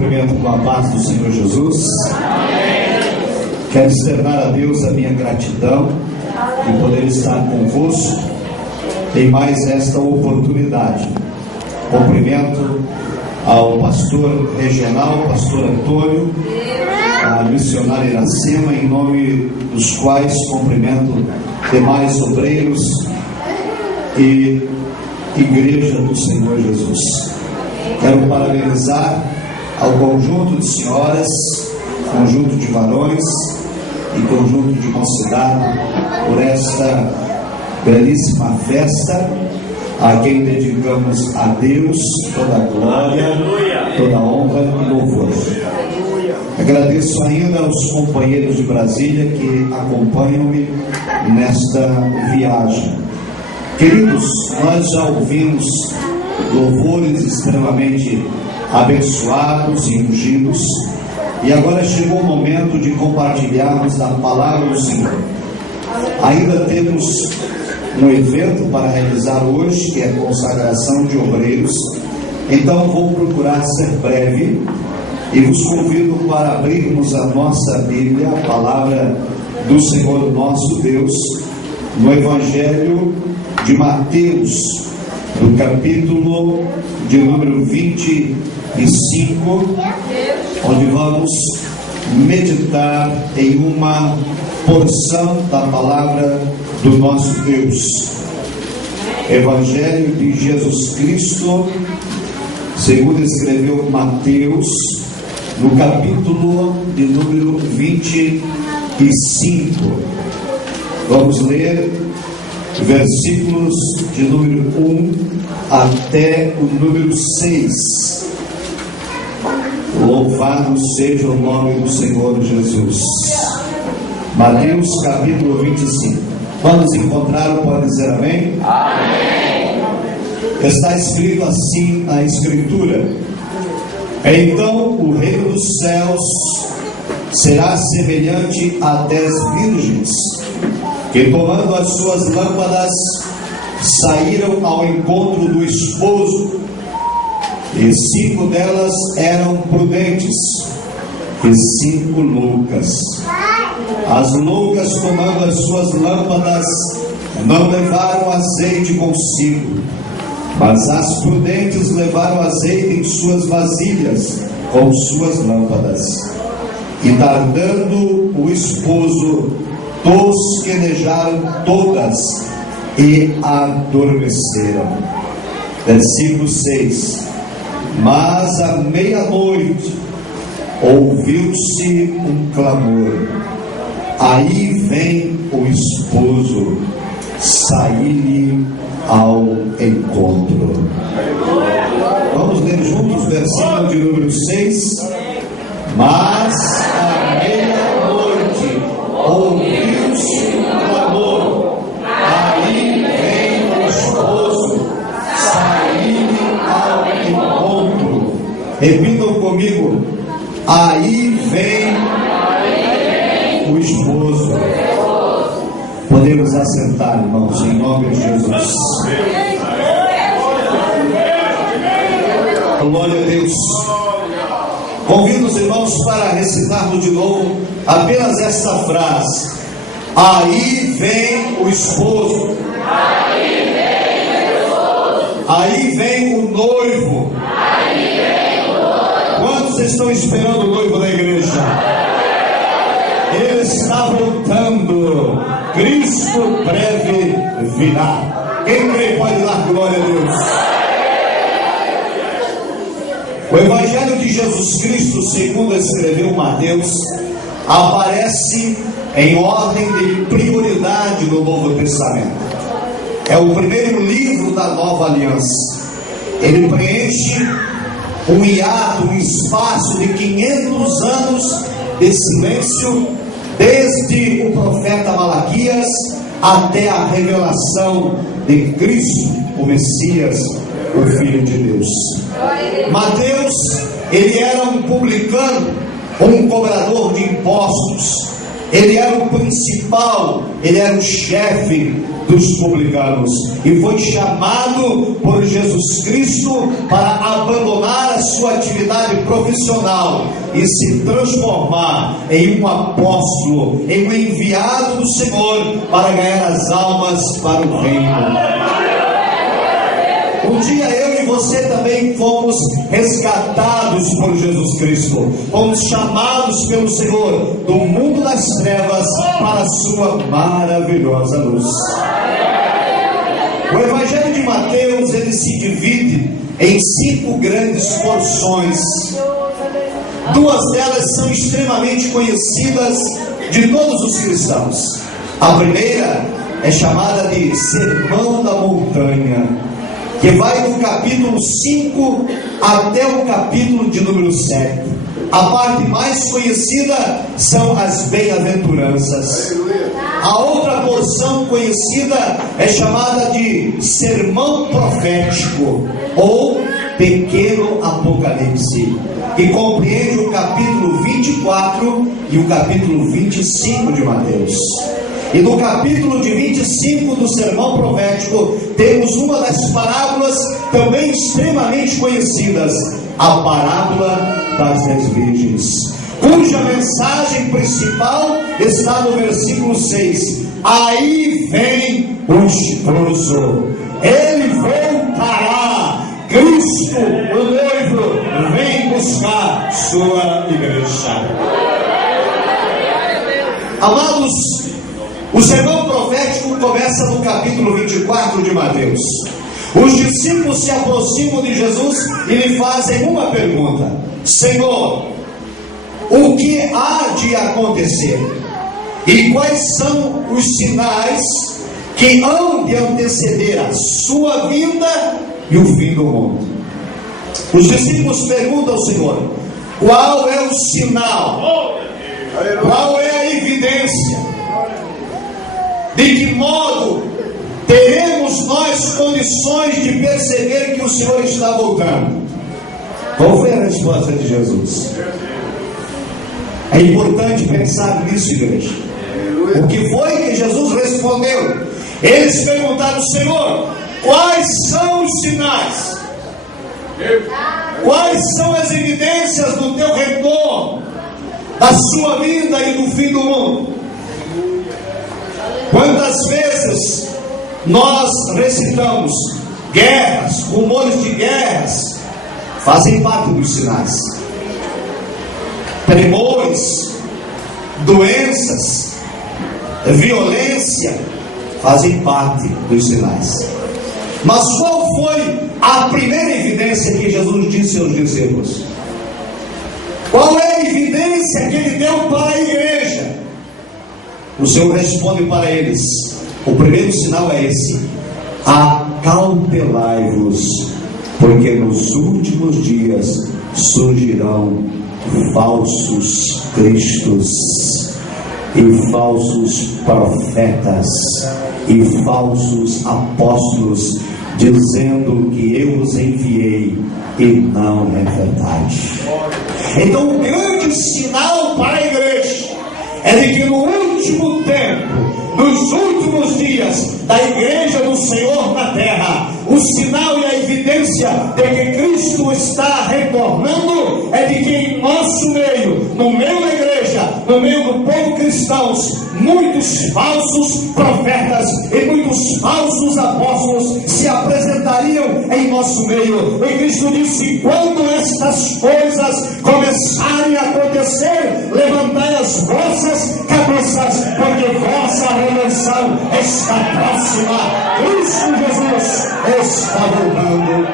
cumprimento com a paz do Senhor Jesus. Quero externar a Deus a minha gratidão de poder estar convosco em mais esta oportunidade. Cumprimento ao pastor regional, pastor Antônio, a missionária Iracema, em nome dos quais cumprimento demais obreiros e Igreja do Senhor Jesus. Quero parabenizar ao conjunto de senhoras, conjunto de varões e conjunto de mocidade por esta belíssima festa, a quem dedicamos a Deus toda a glória, toda a honra e louvor. Agradeço ainda aos companheiros de Brasília que acompanham-me nesta viagem. Queridos, nós já ouvimos louvores extremamente abençoados e ungidos, e agora chegou o momento de compartilharmos da palavra do Senhor. Ainda temos um evento para realizar hoje, que é a consagração de obreiros, então vou procurar ser breve e vos convido para abrirmos a nossa Bíblia, a palavra do Senhor nosso Deus, no Evangelho de Mateus, no capítulo de número 25, onde vamos meditar em uma porção da palavra do nosso Deus. Evangelho de Jesus Cristo, segundo escreveu Mateus, no capítulo de número 25. Vamos ler versículos de número 1 até o número 6. Louvado seja o nome do Senhor Jesus. Mateus capítulo 25. Quando encontraram, pode dizer amém? Amém. Está escrito assim na Escritura: então o reino dos céus será semelhante a 10 virgens que, tomando as suas lâmpadas, saíram ao encontro do esposo, e 5 delas eram prudentes e 5 loucas. As loucas, tomando as suas lâmpadas, não levaram azeite consigo, mas as prudentes levaram azeite em suas vasilhas com suas lâmpadas. E tardando o esposo, tosquenejaram todas e adormeceram. Versículo 6. Mas à meia-noite ouviu-se um clamor: aí vem o esposo, saí-lhe ao encontro. Vamos ler juntos o versículo de número 6. Mas à meia-noite ouviu-se um clamor: aí vem o esposo, saí-lhe ao encontro. Repitam comigo: aí vem o esposo. Podemos assentar, irmãos, em nome de Jesus. Glória a Deus. Convido os irmãos para recitarmos de novo apenas esta frase: aí vem o esposo. Aí vem o esposo. Aí vem o noivo. Aí vem o noivo. Quantos estão esperando o noivo da igreja? Ele está voltando. Cristo breve virá. Quem crê pode dar glória a Deus. O Evangelho de Jesus Cristo, segundo escreveu Mateus, aparece em ordem de prioridade no Novo Testamento. É o primeiro livro da Nova Aliança. Ele preenche um hiato, um espaço de 500 anos de silêncio, desde o profeta Malaquias até a revelação de Cristo, o Messias, o Filho de Deus. Mateus, ele era um publicano, um cobrador de impostos. ele era o principal, ele era o chefe dos publicanos, e foi chamado por Jesus Cristo para abandonar a sua atividade profissional e se transformar em um apóstolo, em um enviado do Senhor para ganhar as almas para o reino. Um dia eu e você também fomos resgatados por Jesus Cristo, fomos chamados pelo Senhor do mundo das trevas para a sua maravilhosa luz. O Evangelho de Mateus, ele se divide em 5 grandes porções. 2 delas são extremamente conhecidas de todos os cristãos. A primeira é chamada de Sermão da Montanha, que vai do capítulo 5 até o capítulo de número 7. A parte mais conhecida são as bem-aventuranças. A outra porção conhecida é chamada de Sermão Profético ou Pequeno Apocalipse, que compreende o capítulo 24 e o capítulo 25 de Mateus. E no capítulo de 25 do Sermão Profético temos uma das parábolas também extremamente conhecidas, a parábola das 10 virgens, cuja mensagem principal está no versículo 6. Aí vem o esposo, ele voltará, Cristo, o noivo, vem buscar sua igreja. Amados, o sermão profético começa no capítulo 24 de Mateus. Os discípulos se aproximam de Jesus e lhe fazem uma pergunta: Senhor, o que há de acontecer? E quais são os sinais que hão de anteceder a sua vinda e o fim do mundo? Os discípulos perguntam ao Senhor: qual é o sinal? Qual é a evidência? De que modo teremos nós condições de perceber que o Senhor está voltando? Qual foi a resposta de Jesus? É importante pensar nisso, igreja. O que foi que Jesus respondeu? Eles perguntaram: Senhor, quais são os sinais? Quais são as evidências do teu retorno, da sua vinda e do fim do mundo? Quantas vezes nós recitamos guerras, rumores de guerras, fazem parte dos sinais. Tremores, doenças, violência, fazem parte dos sinais. Mas qual foi a primeira evidência que Jesus disse aos discípulos? Qual é a evidência que ele deu para a igreja? O Senhor responde para eles: o primeiro sinal é esse: acautelai-vos, porque nos últimos dias surgirão falsos cristos e falsos profetas e falsos apóstolos, dizendo que eu os enviei, e não é verdade. Então o grande sinal para a igreja é de que no último tempo, nos últimos dias da igreja do Senhor na terra, o sinal e a evidência de que Cristo está retornando é de que em nosso meio, no meio da igreja, no meio do povo cristãos, muitos falsos profetas e muitos falsos apóstolos se apresentariam em nosso meio. E Cristo disse: quando estas coisas começarem a acontecer, levantai as vossas cabeças, porque vossa redenção está próxima. Cristo Jesus está voltando.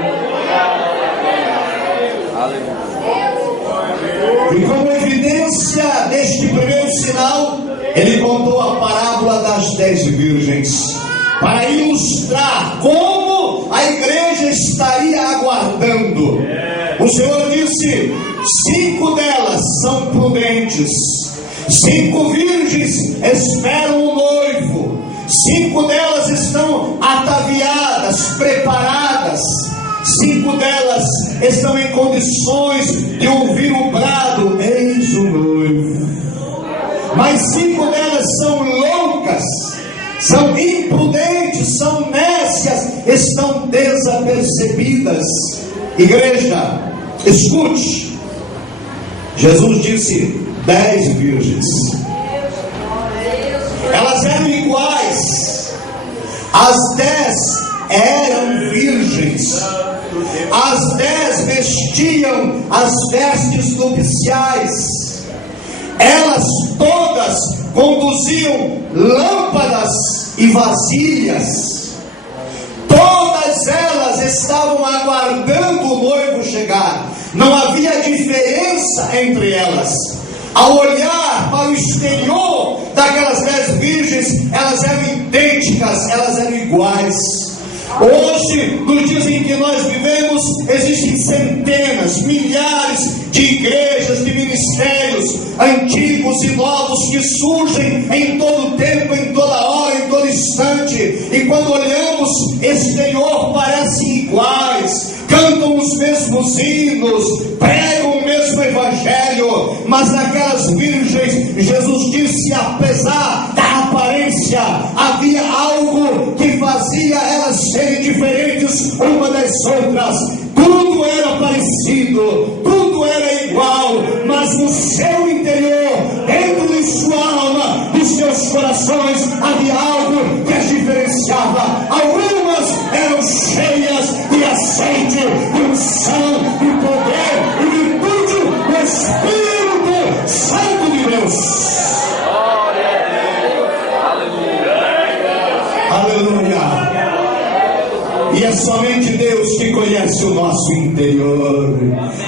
E como evidência deste primeiro sinal, ele contou a parábola das 10 virgens, para ilustrar como a igreja estaria aguardando. O Senhor disse: 5 delas são prudentes, 5 virgens esperam o noivo, 5 delas estão ataviadas, preparadas, 5 delas estão em condições de ouvir o brado: eis o noivo. Mas 5 despercebidas. Igreja, escute. Jesus disse 10 virgens. Elas eram iguais. As 10 eram virgens. As 10 vestiam as vestes nupciais. Elas todas conduziam lâmpadas e vasilhas. Todas elas estavam aguardando o noivo chegar. Não havia diferença entre elas. Ao olhar para o exterior daquelas 10 virgens, elas eram idênticas, elas eram iguais. Hoje, nos dias em que nós vivemos, existem centenas, milhares de igrejas, de ministérios, antigos e novos, que surgem em todo tempo, em toda hora, em todo instante. E quando olhamos, exterior parecem iguais, cantam os mesmos hinos, pregam o mesmo evangelho, mas naquelas virgens, Jesus disse, apesar da aparência, havia algo que fazia elas serem diferentes uma das outras. Tudo era parecido, tudo era igual, mas no seu interior, dentro de sua alma, dos seus corações, havia algo que as diferenciava. Algumas eram cheias de azeite, de unção, de poder e virtude do Espírito Santo de Deus. Aleluia. E é somente Deus que conhece o nosso interior.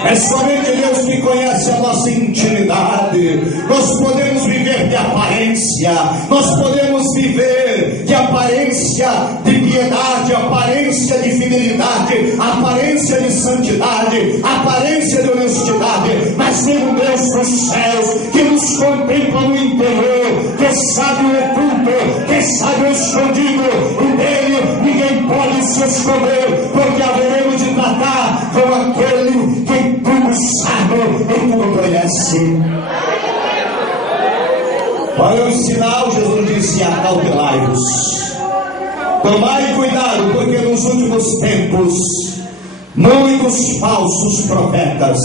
É somente Deus que conhece a nossa intimidade. Nós podemos viver de aparência. Nós podemos viver de aparência de piedade, aparência de fidelidade, aparência de santidade, aparência de honestidade. Mas tem um Deus dos céus que nos contempla no interior, que sabe o oculto, que sabe o escondido. E dele ninguém pode se esconder, porque haveremos de tratar com aquele que tudo sabe e tudo conhece. Olha o sinal, Jesus disse: acautelai-vos, tomai cuidado, porque nos últimos tempos muitos falsos profetas,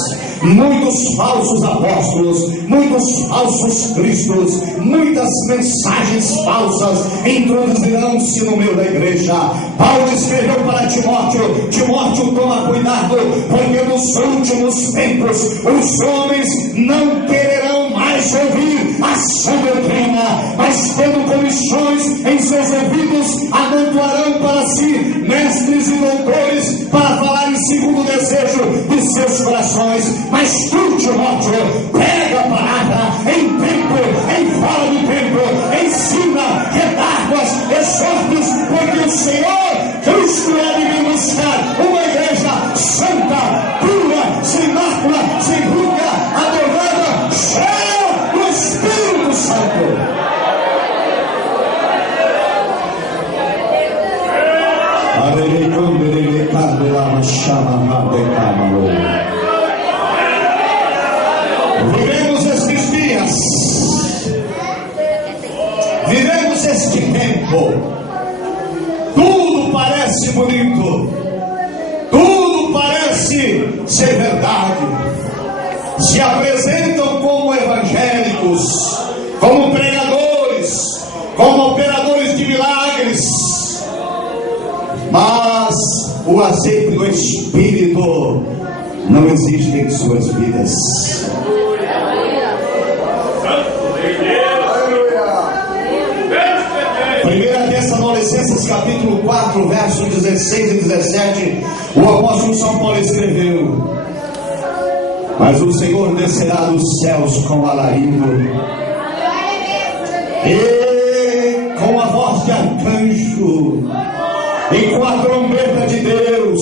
muitos falsos apóstolos, muitos falsos cristos, muitas mensagens falsas introduzirão-se no meio da igreja. Paulo escreveu para Timóteo: Timóteo, toma cuidado, porque nos últimos tempos os homens não quererão mais ouvir a sã doutrina, mas tendo comissões em seus ouvidos, amontoarão para si mestres e doutores para falarem segundo o desejo de seus corações. Mas tu, Timóteo, prega a palavra em tempo, em fora do tempo, ensina, redarguas, exortos, porque o Senhor Cristo é de vir buscar uma igreja santa, pura, sem mácula, sem ruga, adorada, cheia do Espírito Santo. Vivemos estes dias, vivemos este tempo. Tudo parece bonito, tudo parece ser verdade. Se apresentam como evangélicos, como pregadores, como operadores de milagres, mas o azeite do Espírito não existe em suas vidas. 1 Tessalonicenses capítulo 4, versos 16 e 17, o apóstolo São Paulo escreveu: mas o Senhor descerá dos céus com alarido, e com a voz de arcanjo, e com a trombeta de Deus,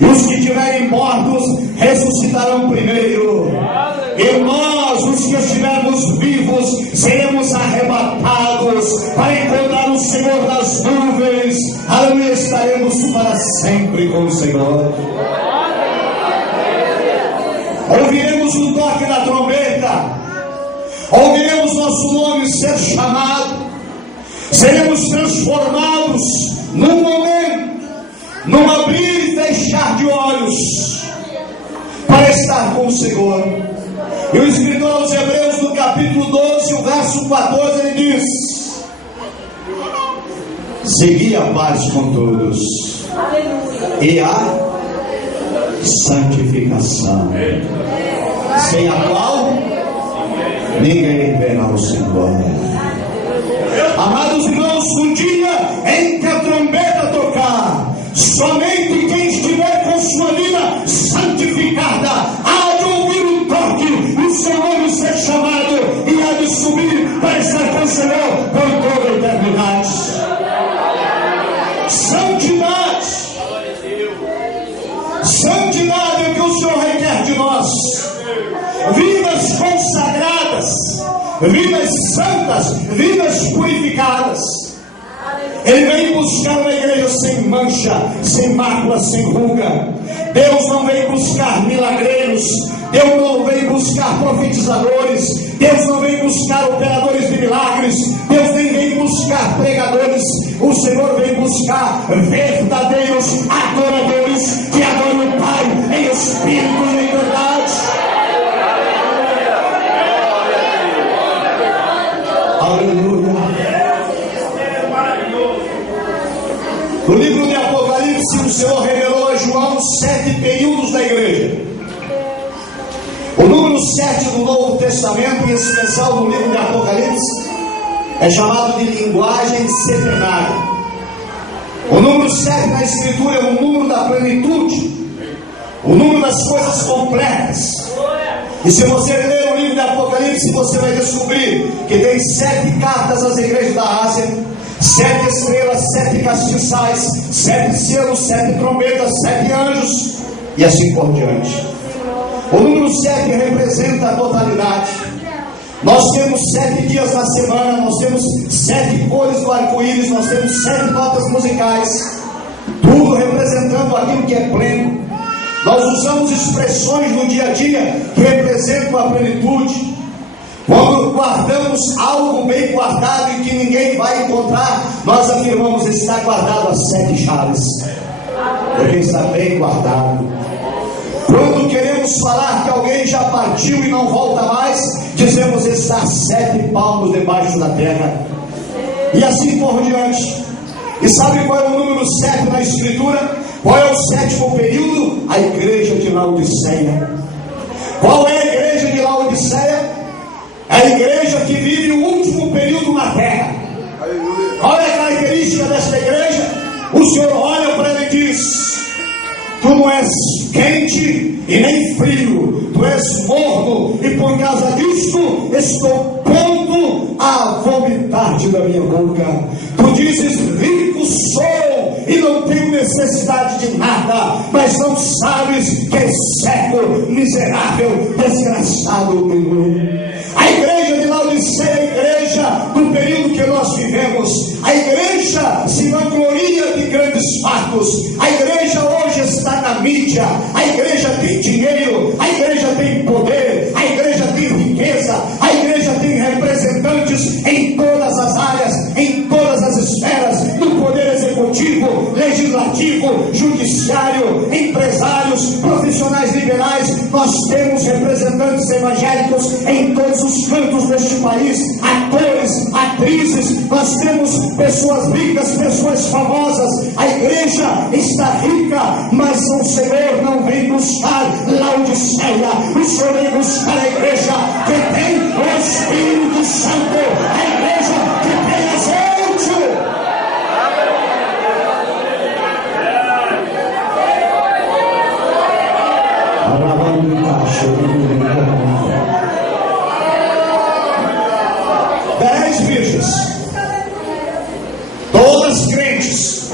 e os que estiverem mortos ressuscitarão primeiro, e nós, os que estivermos vivos, seremos arrebatados para encontrar o Senhor nas nuvens. Aleluia, estaremos para sempre com o Senhor. Ouviremos o toque da trombeta, ouviremos nosso nome ser chamado, seremos transformados num momento, num abrir e fechar de olhos, para estar com o Senhor. E o escritor aos Hebreus, no capítulo 12, o verso 14, ele diz: segui a paz com todos e a santificação, sem a qual ninguém verá o Senhor. Amados irmãos, no dia em que a trombeta tocar, somente quem estiver com sua vida santificada há de ouvir um toque, o seu nome ser chamado e há de subir para estar com o Senhor por toda a eternidade. Santidade, santidade é o que o Senhor requer de nós. Vidas consagradas, vidas santas, vidas purificadas. Ele vem buscar uma igreja sem mancha, sem mácula, sem ruga. Deus não vem buscar milagreiros, Deus não vem buscar profetizadores, Deus não vem buscar operadores de milagres, Deus nem vem buscar pregadores. O Senhor vem buscar verdadeiros adoradores que adoram o Pai em espírito e em verdade. Aleluia. No livro de Apocalipse, o Senhor revelou a João 7 períodos da igreja. O número 7 do Novo Testamento, em especial no livro de Apocalipse, é chamado de linguagem setenária. O número 7 na Escritura é o número da plenitude, o número das coisas completas. E se você ler o livro de Apocalipse, você vai descobrir que tem 7 cartas às igrejas da Ásia, 7 estrelas, 7 castiçais, 7 selos, 7 trombetas, 7 anjos, e assim por diante. O número 7 representa a totalidade. Nós temos 7 dias na semana, nós temos 7 cores do arco-íris, nós temos 7 notas musicais, tudo representando aquilo que é pleno. Nós usamos expressões no dia a dia que representam a plenitude. Quando guardamos algo bem guardado e que ninguém vai encontrar, nós afirmamos: está guardado as 7 chaves, porque está bem guardado. Quando queremos falar que alguém já partiu e não volta mais, dizemos: está 7 palmos debaixo da terra, e assim por diante. E sabe qual é o número 7 na Escritura? Qual é o 7º período? A igreja de Laodiceia. Qual é a igreja de Laodiceia? É a igreja que vive o último período na terra. Qual é a característica desta igreja? O Senhor olha para ela e diz: tu não és quente e nem frio, tu és morno, e por causa disso estou pronto a vomitar-te da minha boca. Tu dizes: rico sou e não tenho necessidade de nada, mas não sabes que és cego, miserável, desgraçado. A igreja de Laodiceia é a igreja do período que nós vivemos. A igreja se vangloria de grandes fatos. A igreja hoje está na mídia. A igreja tem dinheiro. A igreja tem poder. A igreja tem riqueza. A igreja tem representantes em todas as áreas, em todas as esferas, no poder executivo, legislativo, judiciário, empresários, profissionais liberais. Nós temos representantes evangélicos em todos os cantos deste país, atores, atrizes. Nós temos pessoas ricas, pessoas famosas. A igreja está rica, mas o Senhor não vem buscar Laodiceia. O Senhor vem buscar a igreja que tem o Espírito Santo, a igreja que tem azeite. Dez virgens, todas crentes,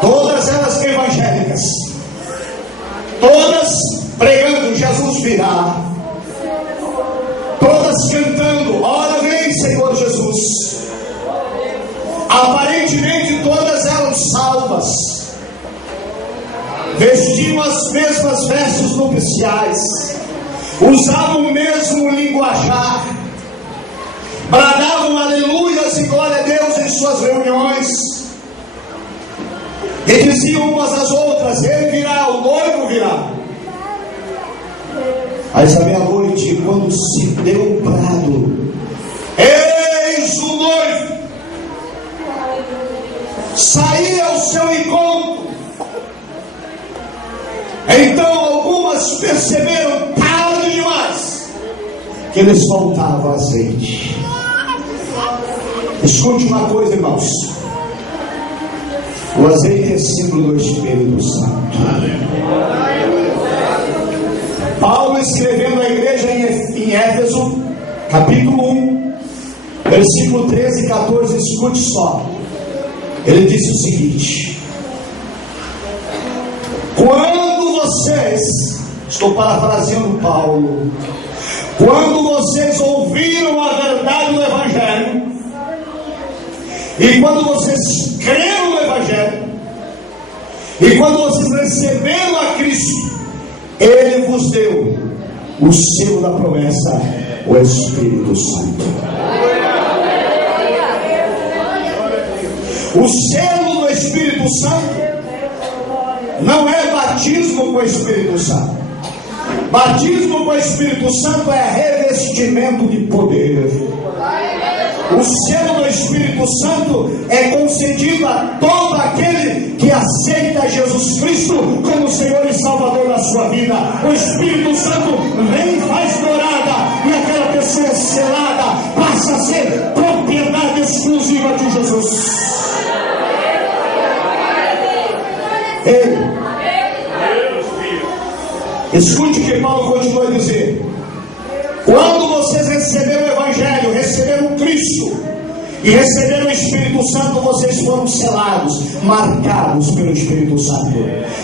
todas elas evangélicas, todas pregando: Jesus virá, todas cantando: ora vem Senhor Jesus. Aparentemente todas eram salvas, vestiam as mesmas vestes nupciais, usavam o mesmo linguajar, bradavam aleluias e glória a Deus em suas reuniões. E diziam umas às outras: ele virá, o noivo virá. Aí à meia-noite, quando se deu o brado, eis o noivo, saía ao seu encontro. Então algumas perceberam tarde demais que lhes faltava azeite. Escute uma coisa, irmãos: o azeite é símbolo do Espírito Santo. Paulo, escrevendo à igreja em Éfeso, capítulo 1, versículo 13 e 14, escute só. Ele disse o seguinte: quando vocês, estou parafraseando Paulo, quando vocês ouviram a verdade do Evangelho, e quando vocês creram no Evangelho, e quando vocês receberam a Cristo, Ele vos deu o selo da promessa, o Espírito Santo. O selo do Espírito Santo não é batismo com o Espírito Santo. Batismo com o Espírito Santo é revestimento de poder. O selo do Espírito Santo é concedido a todo aquele que aceita Jesus Cristo como Senhor e Salvador da sua vida. O Espírito Santo vem e faz morada, e aquela pessoa selada passa a ser propriedade exclusiva de Jesus. Ei, escute o que Paulo continua a dizer: quando vocês receberam o Evangelho, receberam Cristo e receberam o Espírito Santo, vocês foram selados, marcados pelo Espírito Santo.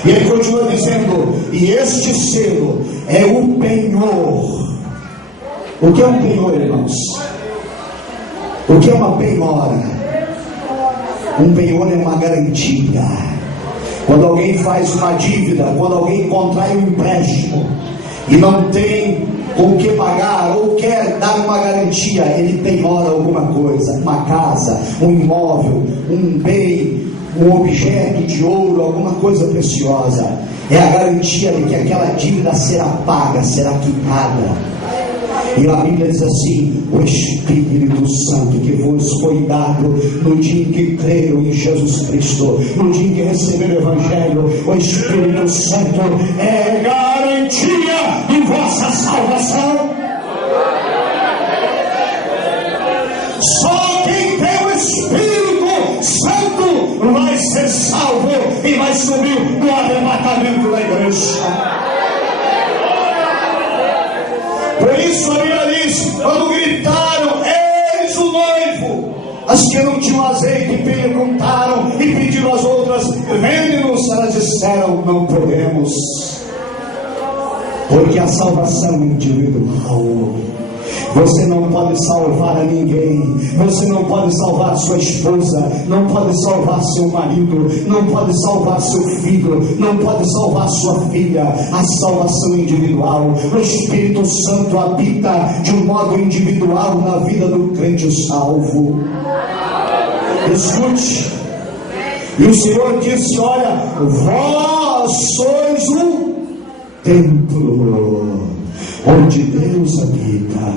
E ele continua dizendo: e este selo é o penhor. O que é um penhor, irmãos? O que é uma penhora? Um penhor é uma garantia. Quando alguém faz uma dívida, quando alguém contrai um empréstimo e não tem com o que pagar, ou quer dar uma garantia, ele penhora alguma coisa, uma casa, um imóvel, um bem, um objeto de ouro, alguma coisa preciosa. É a garantia de que aquela dívida será paga, será quitada. E a Bíblia diz assim: o Espírito Santo que vos foi dado no dia em que creram em Jesus Cristo, no dia em que receberam o Evangelho, o Espírito Santo é garantia de vossa salvação. Só quem tem o Espírito Santo vai ser salvo e vai subir no arrebatamento da igreja. Por isso a Bíblia diz: quando gritaram, eis o noivo, as que não tinham azeite perguntaram e pediram às outras: vende-nos. Elas disseram: não podemos, porque a salvação individual. Você não pode salvar a ninguém. Você não pode salvar sua esposa, não pode salvar seu marido, não pode salvar seu filho, não pode salvar sua filha. A salvação individual. O Espírito Santo habita de um modo individual na vida do crente salvo. Escute. E o Senhor disse: olha, vós sois um templo onde Deus habita,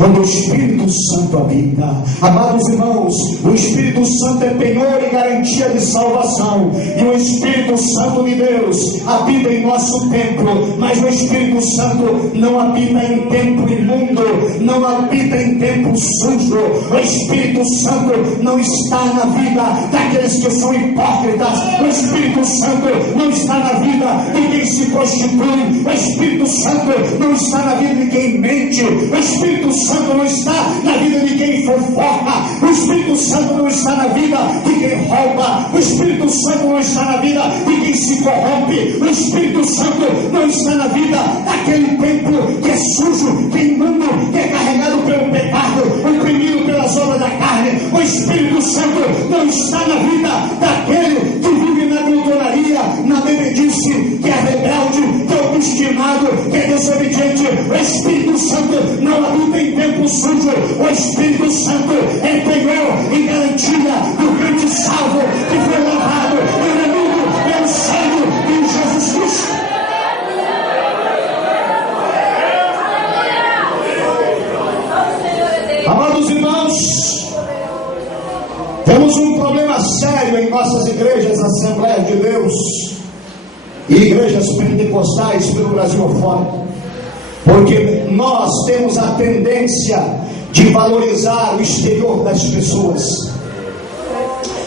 onde o Espírito Santo habita. Amados irmãos, o Espírito Santo é penhor e garantia de salvação, e o Espírito Santo de Deus habita em nosso templo. Mas o Espírito Santo não habita em templo imundo, não habita em templo sujo. O Espírito Santo não está na vida daqueles que são hipócritas. O Espírito Santo não está na vida de quem se prostitui. O Espírito Santo não está na vida de quem mente. O Espírito Santo não está na vida de quem fofoca. O Espírito Santo não está na vida de quem rouba. O Espírito Santo não está na vida de quem se corrompe. O Espírito Santo não está na vida daquele templo que é sujo, que é imundo, que é carregado pelo pecado, oprimido pelas obras da carne. O Espírito Santo não está na vida daquele que vive na glutonaria, na bebedice, que é rebelde, que é obstinado, que é desobediente. O Espírito Santo não habita em templo sujo. O Espírito Santo é penhor e garantia do grande salvo que foi lavado, inimigo Temos um problema sério em nossas igrejas, Assembleias de Deus e igrejas pentecostais pelo Brasil afora, porque nós temos a tendência de valorizar o exterior das pessoas.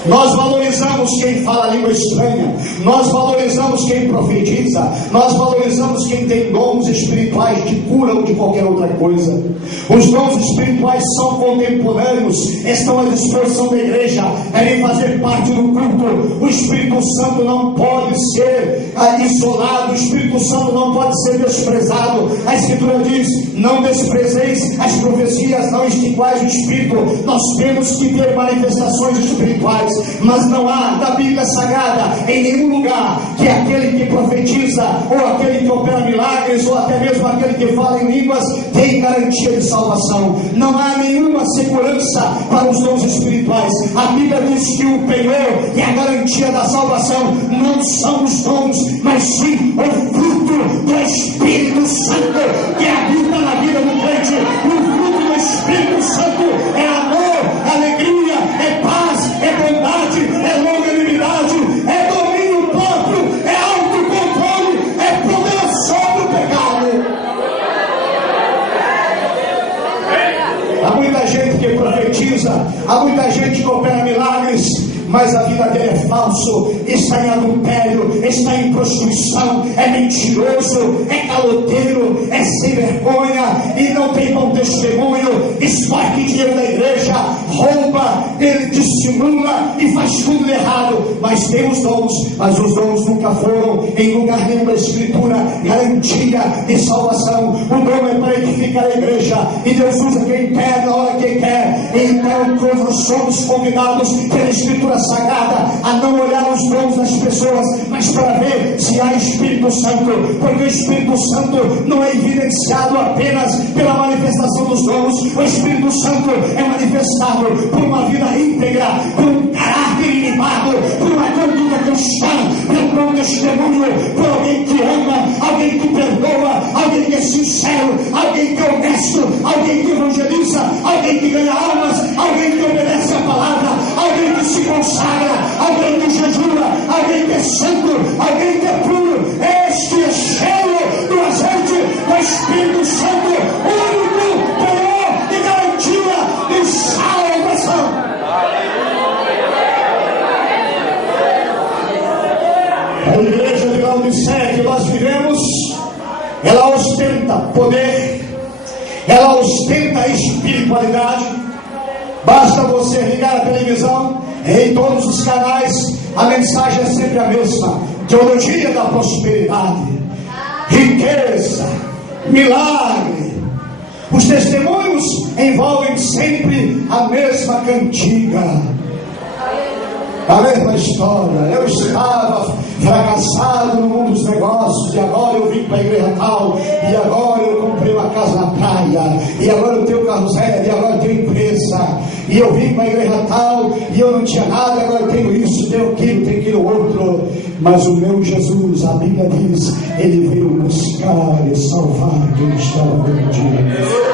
Nós valorizamos quem fala língua estranha, nós valorizamos quem profetiza, nós valorizamos quem tem dons espirituais de cura ou de qualquer outra coisa. Os dons espirituais são contemporâneos, estão à disposição da igreja, devem fazer parte do culto. O Espírito Santo não pode ser isolado, o Espírito Santo não pode ser desprezado. A Escritura diz: não desprezeis as profecias, não extinguais o Espírito. Nós temos que ter manifestações espirituais, mas não há na Bíblia Sagrada em nenhum lugar que aquele que profetiza, ou aquele que opera milagres, ou até mesmo aquele que fala em línguas tem garantia de salvação. Não há nenhuma segurança para os dons espirituais. A Bíblia diz que o penhor e a garantia da salvação não são os dons, mas sim o fruto do Espírito Santo que habita na vida do crente. O fruto do Espírito Santo é amor, alegria, é paz, é bondade, é longanimidade, é domínio próprio, é autocontrole, é poder sobre o pecado. Há muita gente que profetiza, há muita gente que opera milagres, mas a vida dele é falso, está em adultério, está em prostituição, é mentiroso, é caloteiro, é sem vergonha e não tem bom testemunho, esparque dinheiro da igreja, rouba, ele dissimula e faz tudo errado. Mas tem os dons, mas os dons nunca foram em lugar nenhum da Escritura garantia de salvação. O dom é para edificar a igreja e Deus usa quem quer na hora que quer. Então nós somos convidados pela Escritura Sagrada a não olhar os dons das pessoas, mas para ver se há Espírito Santo, porque o Espírito Santo não é evidenciado apenas pela manifestação dos dons. O Espírito Santo é manifestado por uma vida íntegra, por um caráter ilimado, por uma conduta cristã, pelo bom testemunho, por alguém que ama, alguém que perdoa, alguém que é sincero, alguém que é honesto, alguém que evangeliza, alguém que ganha almas, alguém que obedece a palavra, alguém que se consagra, alguém que jejua, alguém que é santo, alguém que é puro. Este é cheio do azeite do Espírito Santo, único, penhor e garantia de salvação. A igreja de Laodiceia que nós vivemos, ela ostenta poder, ela ostenta espiritualidade. Basta você ligar a televisão, em todos os canais a mensagem é sempre a mesma: teologia da prosperidade, riqueza, milagre. Os testemunhos envolvem sempre a mesma cantiga, a mesma história. Eu estava fracassado no mundo dos negócios, e agora eu vim para a igreja tal, e agora eu comprei uma casa na praia, e agora eu tenho carro zero, e agora eu tenho empresa, e eu vim para a igreja tal, e eu não tinha nada, agora eu tenho isso, tenho aquilo outro. Mas o meu Jesus, a Bíblia diz, ele veio buscar e salvar quem estava perdido.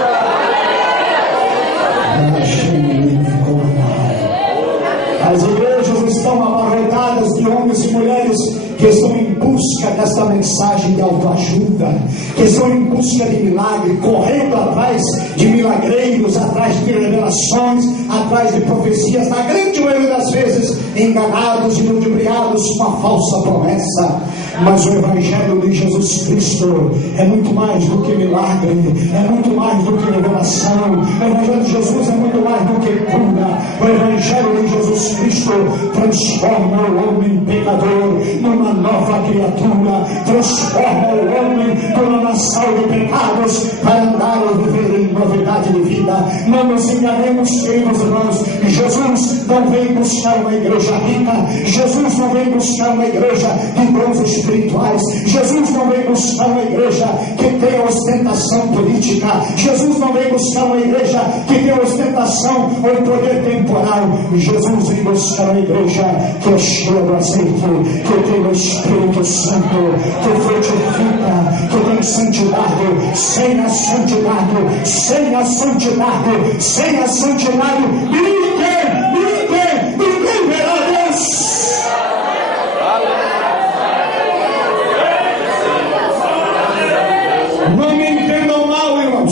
As igrejas estão abarrotadas de homens e mulheres que estão em busca desta mensagem de autoajuda, que estão em busca de milagre, correndo atrás de milagreiros, atrás de revelações, atrás de profecias, na grande maioria das vezes enganados e ludibriados com a falsa promessa. Mas o Evangelho de Jesus Cristo é muito mais do que milagre, é muito mais do que revelação. O Evangelho de Jesus é muito mais do que cura. O Evangelho de Jesus Cristo transforma o homem pecador numa nova criatura, transforma o homem do lamaçal de pecados para andar e viver em novidade de vida. Não nos enganemos, queridos irmãos, Jesus não vem buscar uma igreja rica, Jesus não vem buscar uma igreja de dons espirituais, Jesus não vem buscar uma igreja que tenha ostentação política, Jesus não vem buscar uma igreja que tenha ostentação ou poder temporal. Jesus vem buscar uma igreja que é cheia do azeite, que tem o Espírito Santo, que frutifica, que tem santidade. Sem a santidade, sem a santidade, sem a santidade, ninguém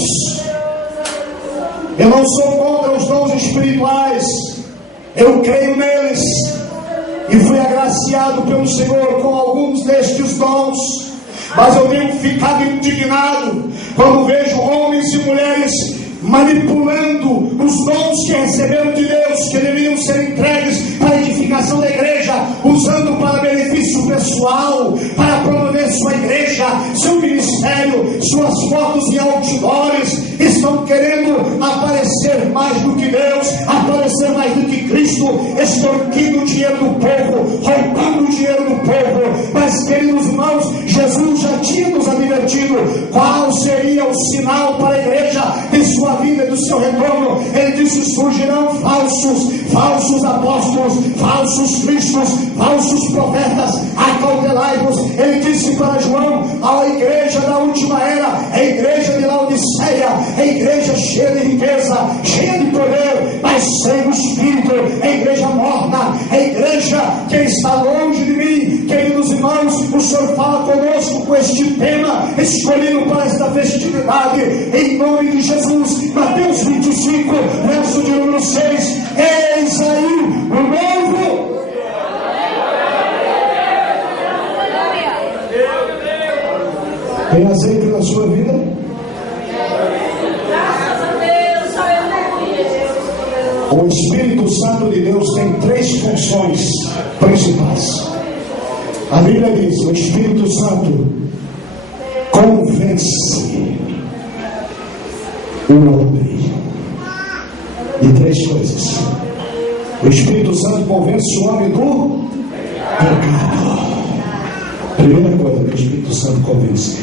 dons. Eu não sou contra os dons espirituais, eu creio neles e fui agraciado pelo Senhor com alguns destes dons. Mas eu tenho ficado indignado quando vejo homens e mulheres manipulando os dons que receberam de Deus, que deveriam ser entregues para a edificação da igreja, usando para benefício pessoal, para promover sua igreja, seu ministério, suas fotos em outdoors. Estão querendo aparecer mais do que Deus, aparecer mais do que Cristo, extorquindo o dinheiro do povo, roubando o dinheiro do povo. Mas, queridos irmãos, Jesus já tinha nos advertido qual seria o sinal para a igreja de sua vida e do seu retorno. Ele disse: surgirão falsos apóstolos, falsos cristos, falsos profetas, acautelai-vos. Ele disse para João: a igreja da última era, a igreja de Laodiceia, a igreja cheia de riqueza, cheia de poder, mas sem o Espírito, a igreja morna, a igreja que está longe de mim. Queridos irmãos, o Senhor fala conosco com este tema escolhido para esta festividade, em nome de Jesus. Mateus 25, verso de número 6: eis aí o noivo. Tem azeite na sua vida? O Espírito Santo de Deus tem 3 funções principais. A Bíblia diz: o Espírito Santo convence o homem de 3 coisas. O Espírito Santo convence o homem do pecado. Primeira coisa que o Espírito Santo convence.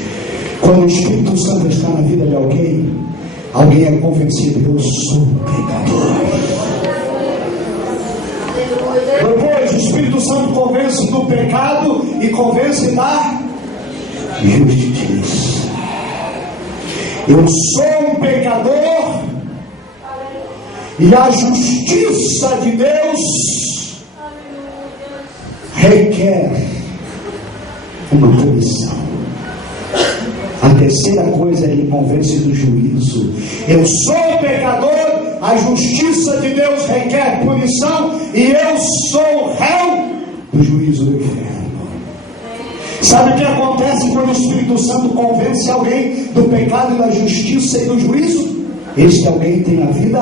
Quando o Espírito Santo está na vida de alguém, alguém é convencido: eu sou pecador. Depois, o Espírito Santo convence do pecado e convence da justiça. Eu sou um pecador e a justiça de Deus requer uma punição. A terceira coisa, ele convence do juízo. Eu sou pecador, a justiça de Deus requer punição e eu sou réu do juízo do inferno. Sabe o que acontece quando o Espírito Santo convence alguém do pecado, da justiça e do juízo? Este alguém tem a vida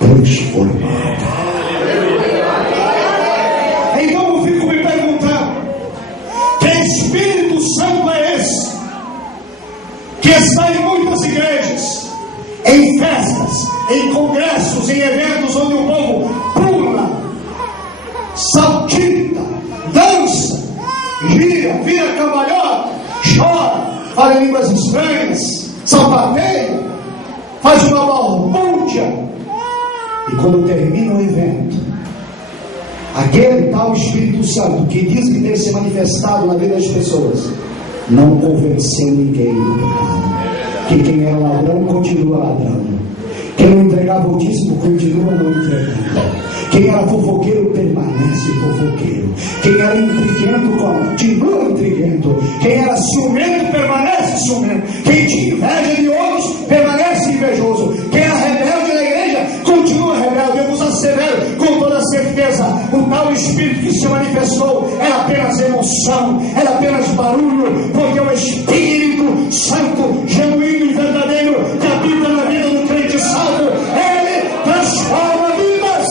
transformada. Então eu fico me perguntando: que Espírito Santo é esse que está em muitas igrejas, em festas, em congressos, em eventos onde o povo pula, saltita, dança, gira, vira cambalhota, chora, fala em línguas estranhas, sapateia, faz uma balbúrdia, e quando termina o evento, aquele tal Espírito Santo que diz que tem se manifestado na vida das pessoas não convenceu ninguém do pecado. Que quem era ladrão continua ladrão, quem não entregava o dízimo continua não entregando, quem era fofoqueiro permanece fofoqueiro, quem era intriguento continua intriguento, quem era ciumento permanece ciumento, quem tinha inveja de outros permanece invejoso, quem era rebelde na igreja continua rebelde. Eu vos assevero com toda certeza: o tal Espírito que se manifestou era apenas emoção, era apenas barulho, porque o Espírito Santo genuíno e verdadeiro que habita na vida do crente salvo, ele transforma vidas.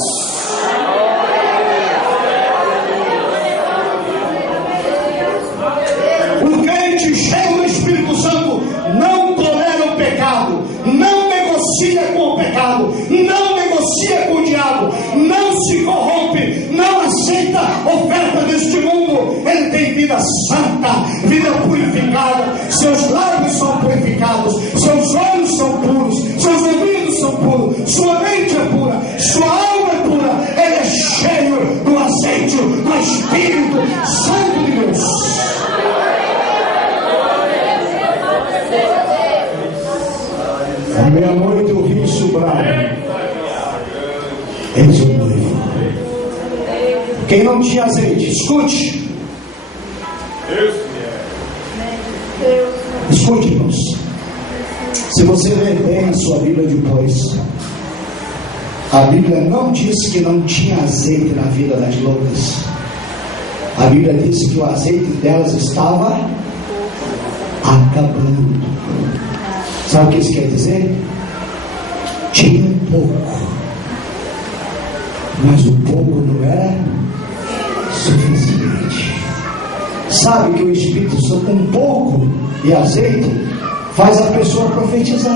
O crente cheio do Espírito Santo não tolera o pecado, não negocia com o pecado, não negocia com o diabo, não se corrompe, não aceita oferta deste mundo. Ele tem vida santa, vida purificada, seus lábios são purificados, seus olhos são puros, seus ouvidos são puros, sua mente é pura, sua alma é pura. Ele é cheio do azeite do Espírito Santo de Deus. À meia-noite o rio sobrava, eis o noivo. Quem não tinha azeite, escute. Escute, irmãos. Se você ler bem sua Bíblia depois, a Bíblia não diz que não tinha azeite na vida das loucas. A Bíblia diz que o azeite delas estava acabando. Sabe o que isso quer dizer? Tinha um pouco, mas o pouco não era suficiente. Sabe que o Espírito Santo, um pouco de azeite faz a pessoa profetizar.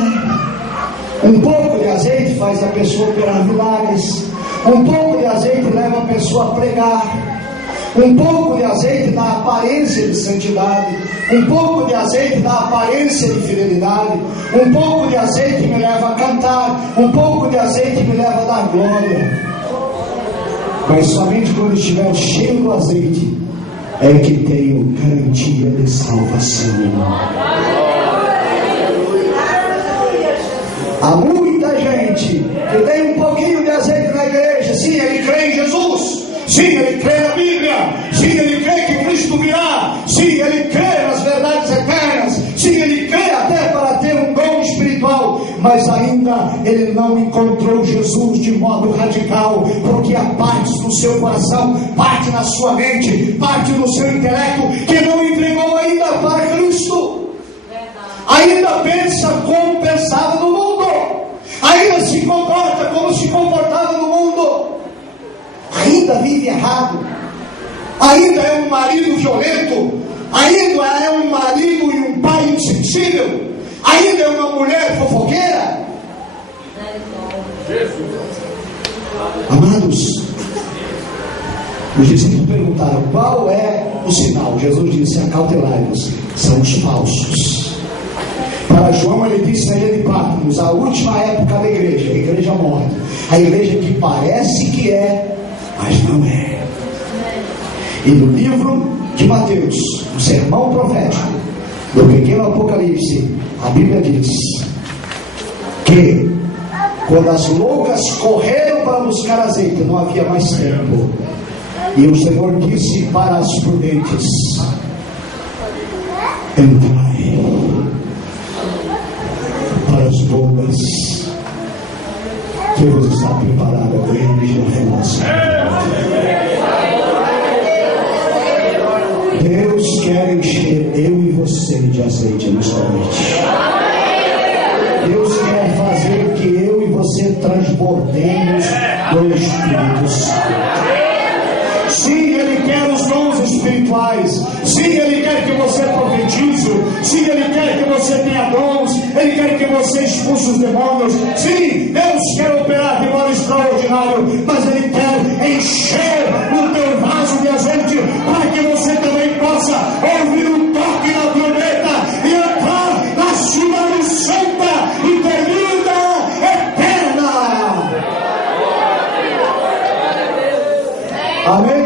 Um pouco de azeite faz a pessoa operar milagres. Um pouco de azeite leva a pessoa a pregar. Um pouco de azeite dá aparência de santidade. Um pouco de azeite dá aparência de fidelidade. Um pouco de azeite me leva a cantar. Um pouco de azeite me leva a dar glória. Mas somente quando estiver cheio do azeite é que tenho garantia de salvação. Há muita gente que tem um pouquinho de azeite na igreja. Sim, ele crê em Jesus. Sim, ele crê na Bíblia. Sim, ele crê que Cristo virá. Sim, ele crê nas verdades eternas. Sim, ele crê até para ter um dom espiritual. Mas ainda ele não encontrou Jesus de modo radical. Porque há partes no seu coração, parte na sua mente, parte no seu intelecto que não entregou ainda para Cristo. Ainda pensa como pensava no mundo. Ainda se comporta como se comportava no mundo. Ainda vive errado. Ainda é um marido violento. Ainda é um marido e um pai insensível. Ainda é uma mulher fofoqueira. Amados, os discípulos perguntaram: qual é o sinal? Jesus disse: acautelai-vos, são os falsos. Para João ele disse na ilha de Patmos, a última época da igreja, a igreja morta, a igreja que parece que é, mas não é. E no livro de Mateus, no sermão profético do pequeno Apocalipse, a Bíblia diz que quando as loucas correram para buscar azeite, não havia mais tempo. E o Senhor disse para as prudentes: entrai. Para as boas que vos está preparada a grande revelação. Deus quer encher eu e você de azeite nesta noite. Deus quer fazer que eu e você transbordemos do Espírito Santo. Sim, Ele quer os dons espirituais. Sim, Ele quer que você profetize. Sim, Ele quer que você tenha dons. Ele quer que você expulse os demônios. Sim, Deus quer operar de modo extraordinário. Mas Ele quer encher o teu vaso de azeite para que você também possa ouvir o toque da trombeta e entrar na cidade santa e ter vida eterna. Amém?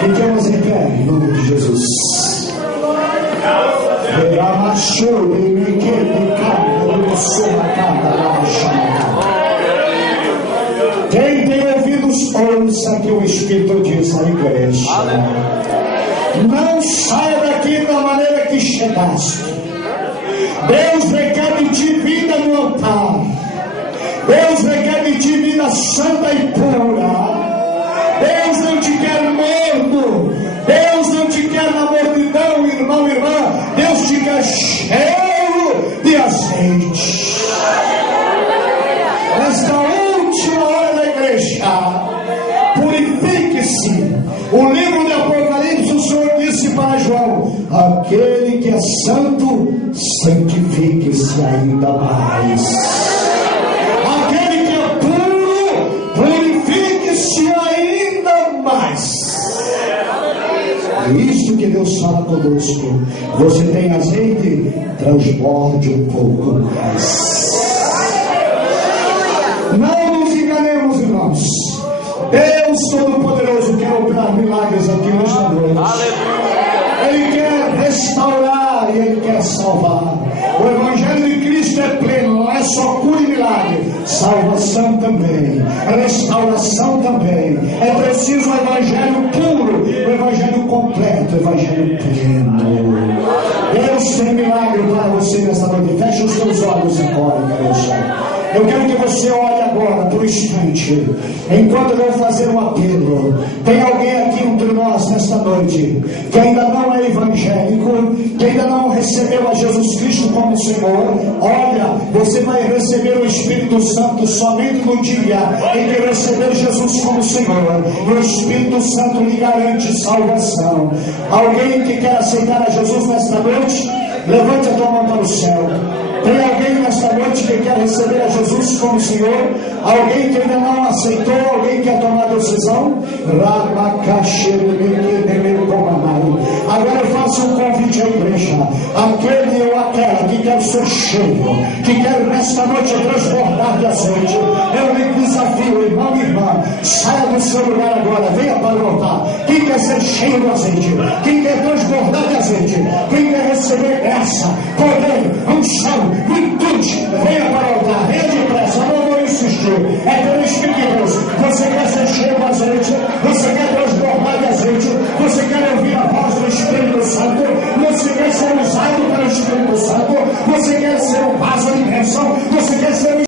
Ficamos em pé em nome de Jesus. Quem tem ouvidos, ouça que o Espírito diz à igreja. Não saia daqui da maneira que chegaste. Deus requer de ti vida no altar. Deus requer de ti vida santa e pura. Deus não te quer morto. Deus não te quer na mordidão, irmão e irmã. Deus te quer cheio de azeite. Nesta última hora da igreja, purifique-se. O livro de Apocalipse, o Senhor disse para João: aquele que é santo, santifique-se ainda mais. É isso que Deus fala conosco. Você tem azeite? Transborde um pouco mais. Não nos enganemos, irmãos. Deus Todo-Poderoso quer operar milagres aqui nesta noite. Ele quer restaurar e Ele quer salvar. O Evangelho de Cristo é pleno, não é só cura e milagre, salvação também, restauração também. É preciso o Evangelho puro, o Evangelho completo, o Evangelho pleno. Deus tem milagre para você nesta noite. Feche os seus olhos agora, querido. Eu quero que você olhe agora, por um instante, enquanto eu vou fazer um apelo. Tem alguém aqui entre nós nesta noite que ainda não é evangélico, que ainda não recebeu a Jesus Cristo como Senhor? Olha, você vai receber o Espírito Santo somente no dia em que receber Jesus como Senhor. E o Espírito Santo lhe garante salvação. Alguém que quer aceitar a Jesus nesta noite? Levante a tua mão para o céu. Tem alguém nesta noite que quer receber a Jesus como Senhor? Alguém que ainda não aceitou? Alguém que quer tomar decisão? Agora eu faço um convite à igreja. Aquele ou aquela que quer ser cheio, que quer nesta noite transbordar de azeite, eu lhe desafio, irmão e irmã, saia do seu lugar agora, venha para o altar. Quem quer ser cheio de azeite? Quem quer transbordar de azeite? Quem quer receber graça, poder, unção, virtude, venha para o altar, venha depressa, não vou insistir. É pelo Espírito de Deus. Você quer ser cheio de azeite? Você quer transbordar de azeite? Você quer ouvir a voz do Espírito Santo? Você quer ser usado pelo Espírito Santo? Você quer ser um vaso de bênção?